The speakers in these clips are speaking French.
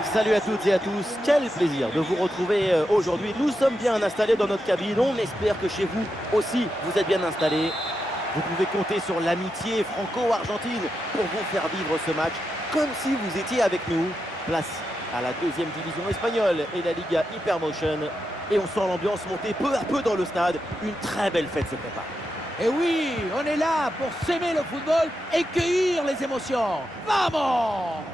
Salut à toutes et à tous, quel plaisir de vous retrouver aujourd'hui. Nous sommes bien installés dans notre cabine, on espère que chez vous aussi vous êtes bien installés. Vous pouvez compter sur l'amitié franco-argentine pour vous faire vivre ce match comme si vous étiez avec nous. Place à la deuxième division espagnole et la Liga Hypermotion. Et on sent l'ambiance monter peu à peu dans le stade. Une très belle fête se prépare. Et oui, on est là pour s'aimer le football et cueillir les émotions. Vamos!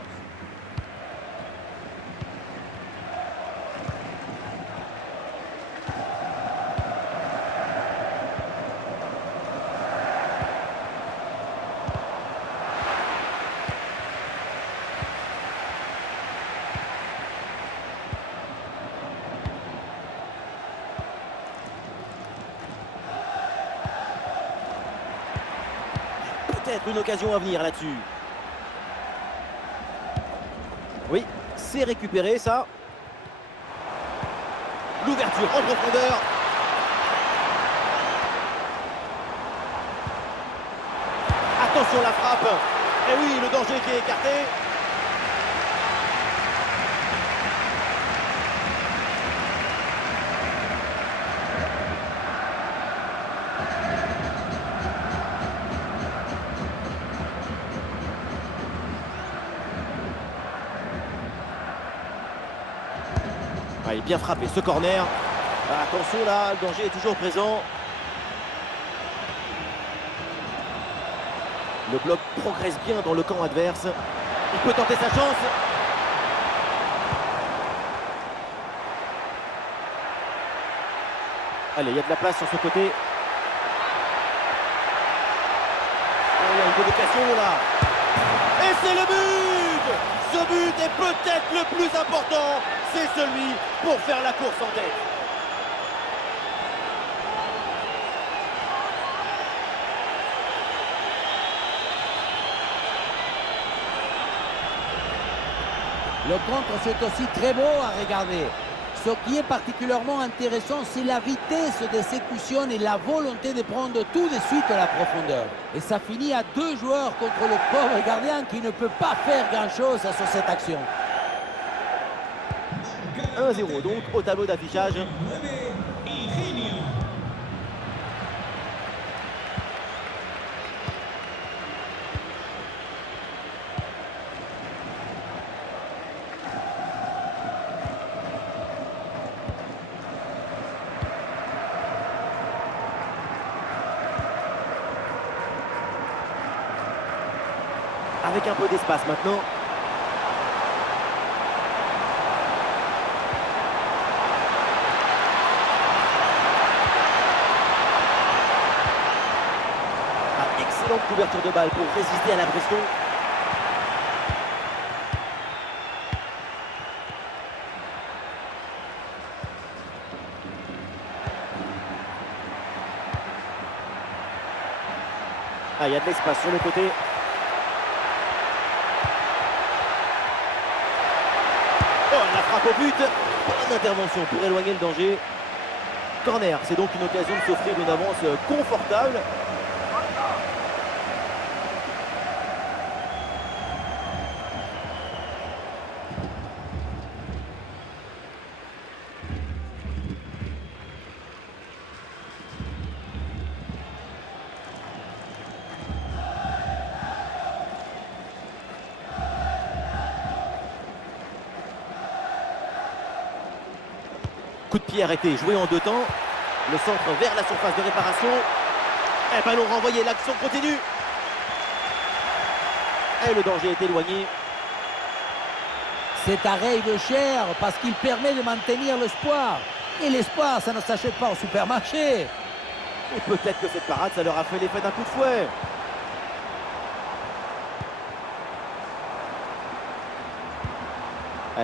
Peut-être une occasion à venir là-dessus. Oui, c'est récupéré ça. L'ouverture en profondeur. Attention la frappe. Et oui, le danger qui est écarté. Ah, il est bien frappé ce corner. Ah, attention là, le danger est toujours présent. Le bloc progresse bien dans le camp adverse. Il peut tenter sa chance. Allez, il y a de la place sur ce côté. Oh, il y a une bonne occasion là. Et c'est le but! Ce but est peut-être le plus important. C'est celui pour faire la course en tête. Le contre, c'est aussi très beau à regarder. Ce qui est particulièrement intéressant, c'est la vitesse d'exécution et la volonté de prendre tout de suite la profondeur. Et ça finit à 2 joueurs contre le pauvre gardien qui ne peut pas faire grand-chose sur cette action. 1-0 donc au tableau d'affichage. Avec un peu d'espace maintenant. Excellente couverture de balle pour résister à la pression. Ah, il y a de l'espace sur le côté. Oh, la frappe au but. Bonne intervention pour éloigner le danger. Corner, c'est donc une occasion de s'offrir une avance confortable. Coup de pied arrêté, joué en 2 temps. Le centre vers la surface de réparation. Et ballon renvoyé, l'action continue. Et le danger est éloigné. Cet arrêt est cher parce qu'il permet de maintenir l'espoir. Et l'espoir, ça ne s'achète pas au supermarché. Et peut-être que cette parade, ça leur a fait l'effet d'un coup de fouet.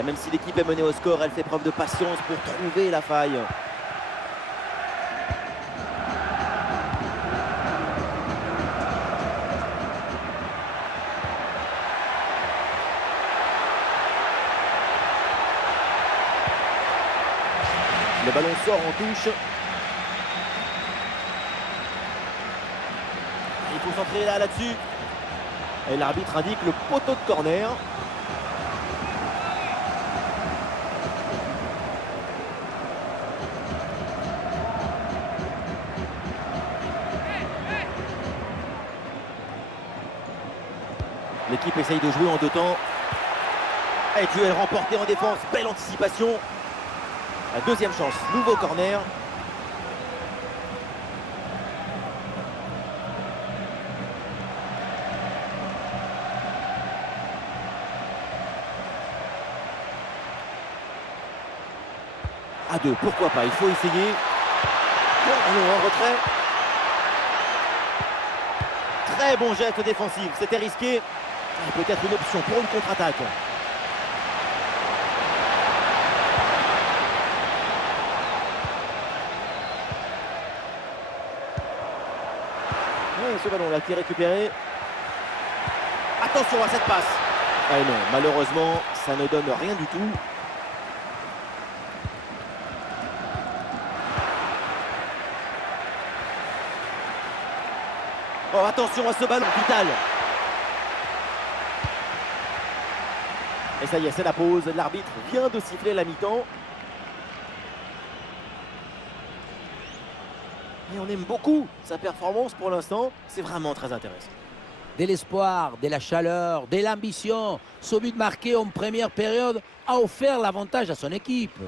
Même si l'équipe est menée au score, elle fait preuve de patience pour trouver la faille. Le ballon sort en touche. Il faut s'entrer là-dessus. Et l'arbitre indique le poteau de corner. L'équipe essaye de jouer en deux temps. Et duel remporté en défense, belle anticipation. La deuxième chance, nouveau corner. À deux, pourquoi pas, il faut essayer. Bon, allons, en retrait. Très bon geste défensif, c'était risqué. Peut-être une option pour une contre-attaque. Ouais, ce ballon là qui est récupéré. Attention à cette passe. Ah non, malheureusement, ça ne donne rien du tout. Oh, attention à ce ballon vital. Et ça y est, c'est la pause. L'arbitre vient de siffler la mi-temps. Et on aime beaucoup sa performance pour l'instant. C'est vraiment très intéressant. De l'espoir, de la chaleur, de l'ambition. Ce but marqué en première période a offert l'avantage à son équipe.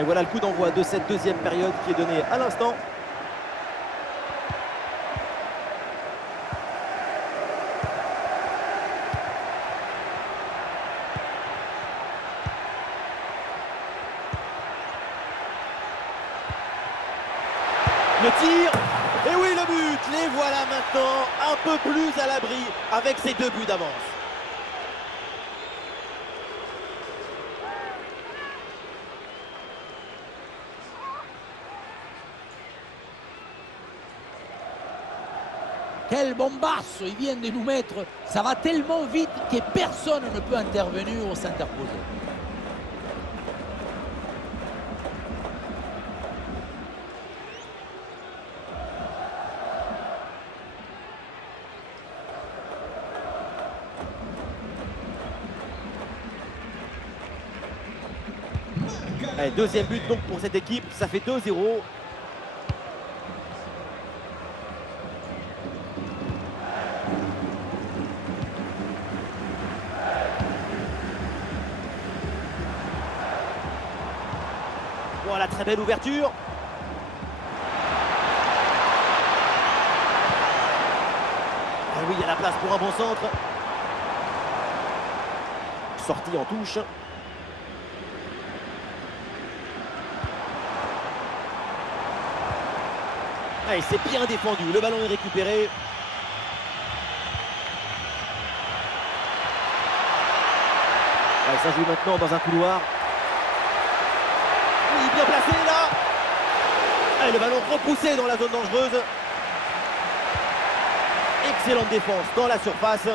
Et voilà le coup d'envoi de cette deuxième période qui est donnée à l'instant. Le tir, et oui le but, les voilà maintenant un peu plus à l'abri avec ces deux buts d'avance. Quel bombasso ils viennent de nous mettre. Ça va tellement vite que personne ne peut intervenir ou s'interposer. Allez, deuxième but donc pour cette équipe, ça fait 2-0. Voilà, très belle ouverture. Ah oui, il y a la place pour un bon centre. Sortie en touche. Allez, c'est bien défendu. Le ballon est récupéré. Allez, ça joue maintenant dans un couloir. Oui, bien placé là. Allez, le ballon repoussé dans la zone dangereuse. Excellente défense dans la surface.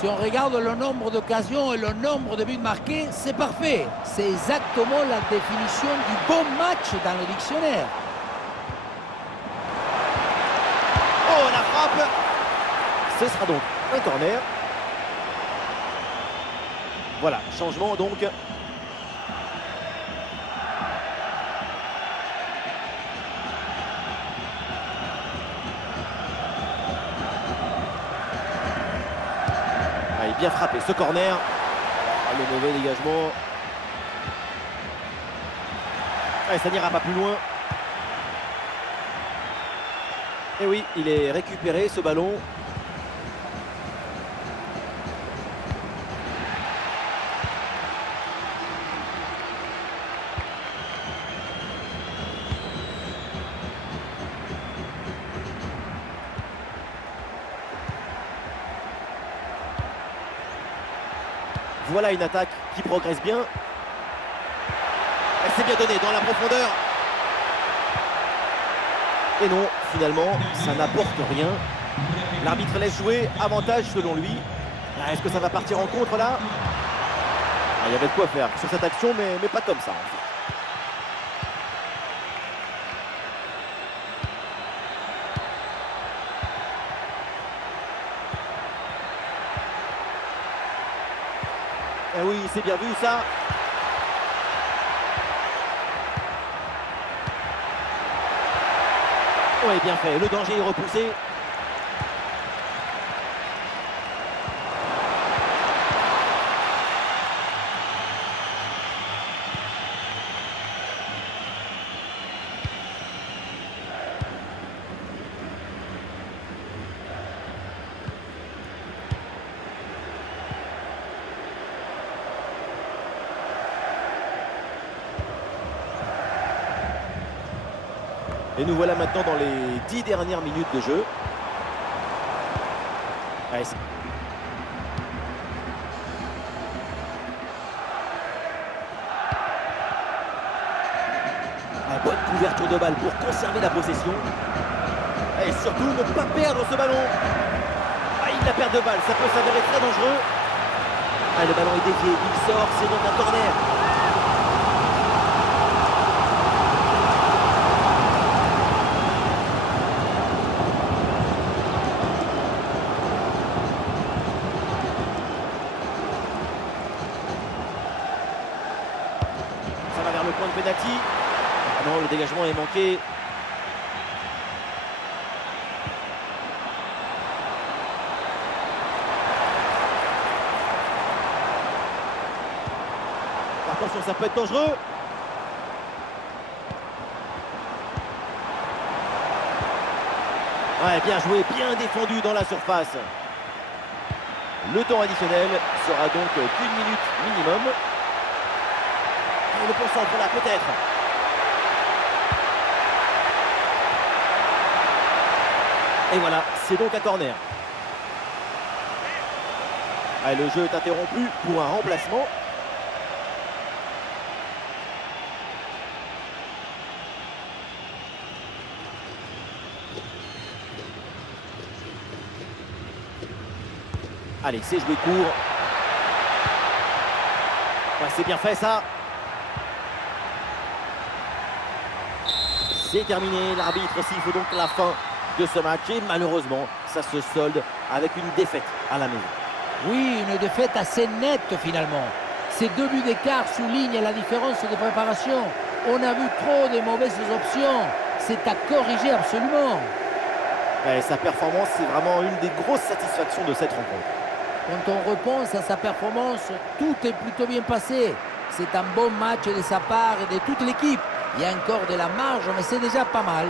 Si on regarde le nombre d'occasions et le nombre de buts marqués, c'est parfait. C'est exactement la définition du bon match dans le dictionnaire. Oh, la frappe. Ce sera donc un corner. Voilà, changement donc. Allez, bien frappé ce corner. Ah, le mauvais dégagement. Allez, ça n'ira pas plus loin. Et oui, il est récupéré ce ballon. Voilà une attaque qui progresse bien. Elle s'est bien donnée dans la profondeur. Et non, finalement, ça n'apporte rien. L'arbitre laisse jouer, avantage selon lui. Est-ce que ça va partir en contre là? Il y avait de quoi faire sur cette action, mais pas comme ça. En fait. Eh oui, c'est bien vu ça. Oui, bien fait. Le danger est repoussé. Et nous voilà maintenant dans les 10 dernières minutes de jeu. Allez, bonne couverture de balle pour conserver la possession. Et surtout ne pas perdre ce ballon. Il la perd de balle, ça peut s'avérer très dangereux. Le ballon est dévié, il sort, c'est donc un corner. Ça va vers le point de pénalty. Ah non, le dégagement est manqué. Attention, ça peut être dangereux. Ouais, bien joué, bien défendu dans la surface. Le temps additionnel sera donc d'1 minute minimum. Et le concentre là, peut-être. Et voilà, c'est donc un corner. Le jeu est interrompu pour un remplacement. Allez, c'est joué court. Ouais, c'est bien fait ça. C'est terminé. L'arbitre siffle donc la fin de ce match. Et malheureusement, ça se solde avec une défaite à la maison. Oui, une défaite assez nette finalement. Ces 2 buts d'écart soulignent la différence de préparation. On a vu trop de mauvaises options. C'est à corriger absolument. Et sa performance, c'est vraiment une des grosses satisfactions de cette rencontre. Quand on repense à sa performance, tout est plutôt bien passé. C'est un bon match de sa part et de toute l'équipe. Il y a encore de la marge, mais c'est déjà pas mal.